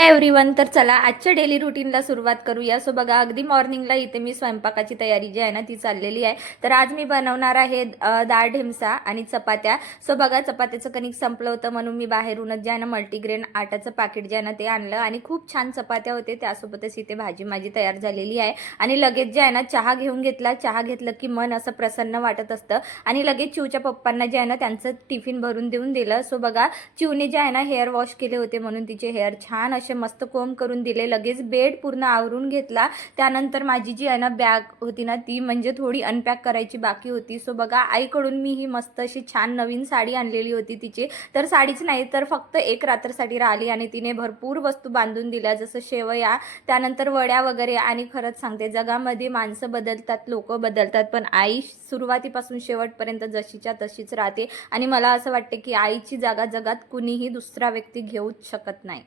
Hi everyone. तर चला आजच्या डेली रुटीनला सुरुवात करूया. सो बघा, अगदी मॉर्निंगला इथे मी स्वयंपाकाची तयारी जी आहे ना ती चाललेली आहे. तर आज मी बनवणार आहे डाळ ढिमसा आणि चपात्या. सो बघा, चपात्याचं कणिक संपलं होतं म्हणून मी बाहेरूनच जे आहे ना मल्टीग्रेन आटाचं पॅकेट जे आहे ना ते आणलं आणि खूप छान चपात्या होते. त्यासोबतच इथे भाजी माझी तयार झालेली आहे आणि लगेच जे आहे ना चहा घेऊन घेतला. चहा घेतलं की मन असं प्रसन्न वाटत असतं आणि लगेच चिवच्या पप्पांना जे आहे ना त्यांचं टिफिन भरून देऊन दिलं. सो बघा, चिवने जे आहे ना हेअर वॉश केले होते म्हणून तिचे हेअर छान असे मस्त कोंब करून दिले. लगेच बेड पूर्ण आवरून घेतला. त्यानंतर माझी जी आहे ना बॅग होती ना ती म्हणजे थोडी अनपॅक करायची बाकी होती. सो बघा, आईकडून मी ही मस्त अशी छान नवीन साडी आणलेली होती तिची. तर साडीच नाही तर फक्त एक रात्रसाठी राहिली आणि तिने भरपूर वस्तू बांधून दिल्या, जसं शेवया, त्यानंतर वड्या वगैरे. आणि खरंच सांगते, जगामध्ये माणसं बदलतात, लोक बदलतात, पण आई सुरुवातीपासून शेवटपर्यंत जशीच्या तशीच राहते. आणि मला असं वाटते की आईची जागा जगात कुणीही दुसरा व्यक्ती घेऊच शकत नाही.